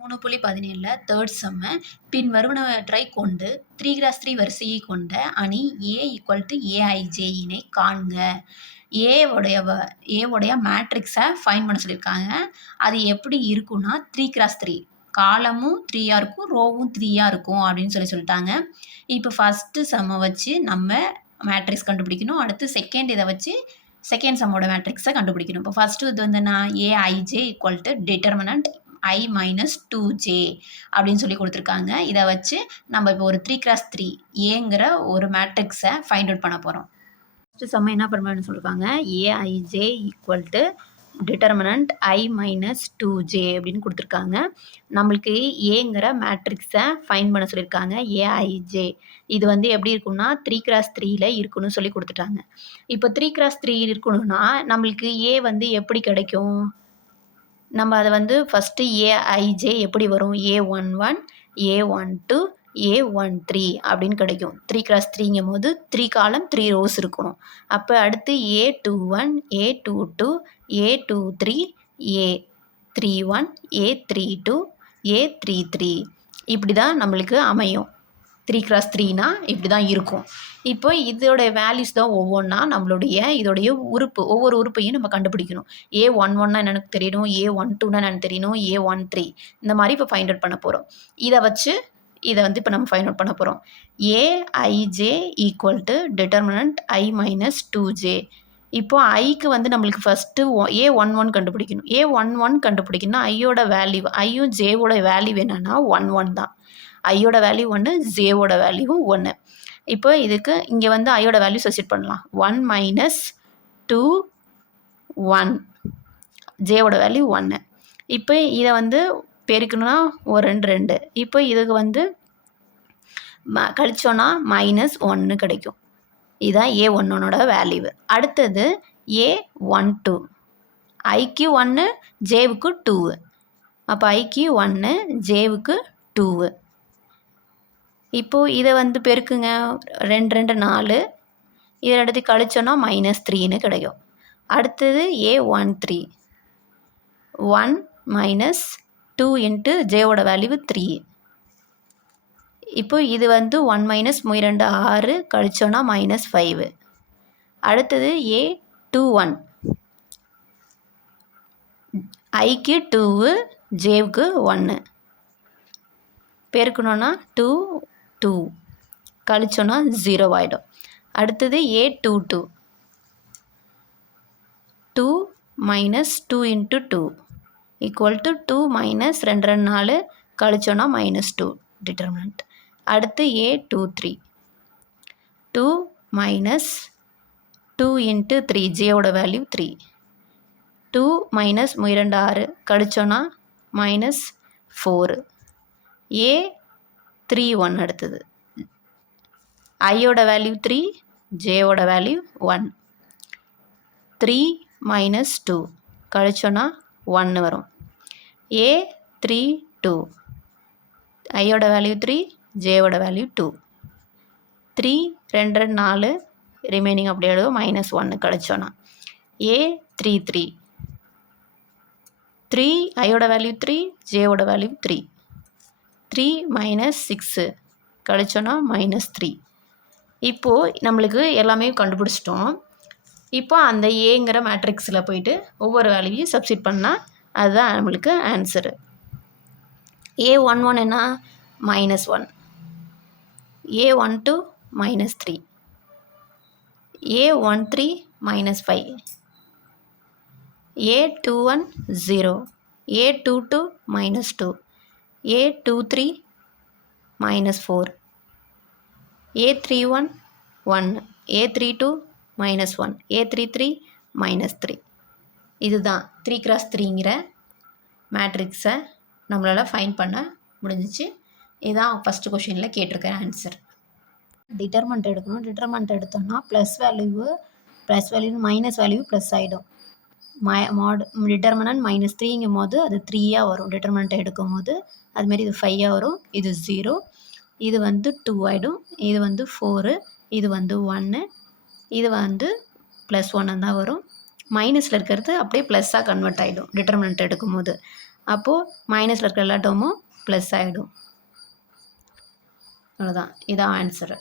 மூணு புள்ளி பதினேழில் தேர்ட் செம்ம பின் வருவனவற்றை கொண்டு த்ரீ கிராஸ் த்ரீ வரிசையை கொண்ட அணி ஏ ஈக்குவல் டு ஏஐஜேயினை காண்க. ஏவுடைய வ ஏவுடைய மேட்ரிக்ஸை ஃபைன் பண்ண சொல்லியிருக்காங்க. அது எப்படி இருக்குன்னா த்ரீ கிராஸ் த்ரீ காலமும் த்ரீயாக இருக்கும் ரோவும் த்ரீயாக இருக்கும் அப்படின்னு சொல்லி சொல்லிட்டாங்க. இப்போ ஃபஸ்ட்டு செம்மை வச்சு நம்ம மேட்ரிக்ஸ் கண்டுபிடிக்கணும். அடுத்து செகண்ட் இதை வச்சு செகண்ட் சம்மோட மேட்ரிக்ஸை கண்டுபிடிக்கணும். இப்போ ஃபஸ்ட்டு இது வந்து நான் A I J equal to determinant I minus two J அப்படின்னு சொல்லி கொடுத்துருக்காங்க. இதை வச்சு நம்ம இப்போ ஒரு த்ரீ கிராஸ் த்ரீ ஏங்கிற ஒரு மேட்ரிக்ஸை ஃபைண்ட் அவுட் பண்ண போகிறோம் ஃபஸ்ட்டு செம்ம என்ன பண்ணணும்னு சொல்லியிருக்காங்க A I J equal to determinant I minus two J அப்படின்னு கொடுத்துருக்காங்க. நம்மளுக்கு ஏங்கிற மேட்ரிக்ஸை ஃபைன் பண்ண சொல்லியிருக்காங்க. ஏஐஜே இது வந்து எப்படி இருக்கும்னா த்ரீ கிராஸ் த்ரீயில் இருக்குன்னு சொல்லி கொடுத்துட்டாங்க. இப்போ த்ரீ கிராஸ் த்ரீ இருக்கணும்னா நம்மளுக்கு ஏ வந்து எப்படி கிடைக்கும்? நம்ம அதை வந்து ஃபஸ்ட்டு ஏஐஜே எப்படி வரும்? A one one A one two A one three அப்படின்னு கிடைக்கும். த்ரீ கிராஸ் த்ரீங்கும் போது த்ரீ காலம் த்ரீ ரோஸ் இருக்கணும். அப்போ அடுத்து A two one A two two A two three A three one A three two A three three இப்படி தான் நம்மளுக்கு அமையும். த்ரீ கிராஸ் த்ரீனா இப்படி தான் இருக்கும். இப்போ இதோட வேல்யூஸ் தான் ஒவ்வொன்றா நம்மளுடைய இதோடைய உறுப்பு. ஒவ்வொரு உறுப்பையும் நம்ம கண்டுபிடிக்கணும். ஏ ஒன் ஒன்னா எனக்கு தெரியணும். ஏ ஒன் டூனா எனக்கு தெரியணும். ஏ ஒன் த்ரீ இந்த மாதிரி இப்போ ஃபைண்ட் அவுட் பண்ண போகிறோம் இதை வச்சு இதை வந்து இப்போ நம்ம ஃபைண்ட் அவுட் பண்ண போகிறோம் A I J equal to determinant I minus two J இப்போ ஐக்கு வந்து நம்மளுக்கு ஃபஸ்ட்டு ஏ ஒன் ஒன் கண்டுபிடிக்கணும். ஏ ஒன் ஒன் கண்டுபிடிக்கணும்னா ஐயோட வேல்யூ ஐயும் ஜேவோட வேல்யூ என்னென்னா ஒன் ஒன் தான். ஐயோட வேல்யூ ஒன்று ஜேவோட வேல்யூவும் ஒன்று இப்போ இதுக்கு இங்கே வந்து ஐயோட வேல்யூ சப்ஸ்டிட் பண்ணலாம். ஒன் மைனஸ் டூ ஒன் ஜேவோட வேல்யூ ஒன்று இப்போ இதை வந்து பெருக்கணும்னா ஒரு ரெண்டு ரெண்டு. இப்போ இதுக்கு வந்து ம கழிச்சோன்னா மைனஸ் ஒன்று கிடைக்கும். இதுதான் ஏ ஒன்னோட வேல்யூ அடுத்தது ஏ ஒன் டூ ஐக்கு ஒன்று ஜேவுக்கு டூவு அப்போ ஐக்கு ஒன்று ஜேவுக்கு டூவு இப்போது இதை வந்து பெருக்குங்க. ரெண்டு ரெண்டு நாலு. இதை எடுத்து கழிச்சோன்னா மைனஸ் த்ரீன்னு கிடைக்கும். அடுத்தது A one three one minus two into ஜேவோட value three இப்போ இது வந்து ஒன் மைனஸ் இரண்டு ஆறு கழிச்சோன்னா மைனஸ் ஃபைவு அடுத்தது ஏ டூ ஒன் ஐக்கு டூவு ஜேவுக்கு ஒன்று பெருக்கணுன்னா டூ டூ கழிச்சோன்னா ஜீரோ ஆகிடும் அடுத்தது A two two two minus two into two equal to two minus ரெண்டு ரெண்டு நாலு. கழிச்சோன்னா மைனஸ் டூ டிட்டர்மினன்ட் அடுத்து A two three two minus two into three ஜேவோட value three two minus இரண்டு ஆறு. கழிச்சோன்னா minus four A three one அடுத்தது. ஐயோட value three ஜேயோட value one three minus two கழிச்சோன்னா ஒன்று வரும். ஏ த்ரீ டூ ஐயோட வேல்யூ த்ரீ ஜேயோட value two three ரெண்டு ரெண்டு நாலு ரிமைனிங் அப்படி எழுதுவோம் மைனஸ் ஒன்று கழிச்சோன்னா ஏ த்ரீ த்ரீ த்ரீ ஐயோட value three ஜேயோட value three three minus six கழிச்சோன்னா minus three இப்போது நம்மளுக்கு எல்லாமே கண்டுபிடிச்சிட்டோம். இப்போ அந்த ஏங்கிற மேட்ரிக்ஸில் போயிட்டு ஒவ்வொரு வேல்யூவையும் சப்ஸ்டிட் பண்ணால் அதுதான் நம்மளுக்கு ஆன்சரு ஏ ஒன் ஒன் என்ன? Minus one a one two minus three a one three minus five a two one zero a two two minus two a two three minus four a three one one a three two minus one a three three minus three இதுதான் three cross த்ரீங்கிற மேட்ரிக்ஸை நம்மளால் find பண்ண முடிஞ்சிச்சு. இதுதான் first கொஷினில் கேட்டிருக்கிற answer determinant எடுக்கணும். டிட்டர்மெண்ட் எடுத்தோம்னா plus value plus value minus value plus ஆகிடும் மை மாட் டிட்டர்மினன்ட் மைனஸ் த்ரீங்கும் போது அது த்ரீயாக வரும். டிட்டர்மினண்ட்டை எடுக்கும் போது அதுமாரி இது ஃபைவாக வரும். இது ஜீரோ இது வந்து டூ ஆகிடும் இது வந்து ஃபோரு இது வந்து ஒன்று இது வந்து ப்ளஸ் ஒன்று தான் வரும். மைனஸில் இருக்கிறது அப்படியே ப்ளஸ்ஸாக கன்வெர்ட் ஆகிடும் டிட்டர்மினண்ட் எடுக்கும் போது அப்போது மைனஸில் இருக்கிற எல்லா டோமும் ப்ளஸ் ஆகிடும் அவ்வளோதான் இதான் ஆன்சரு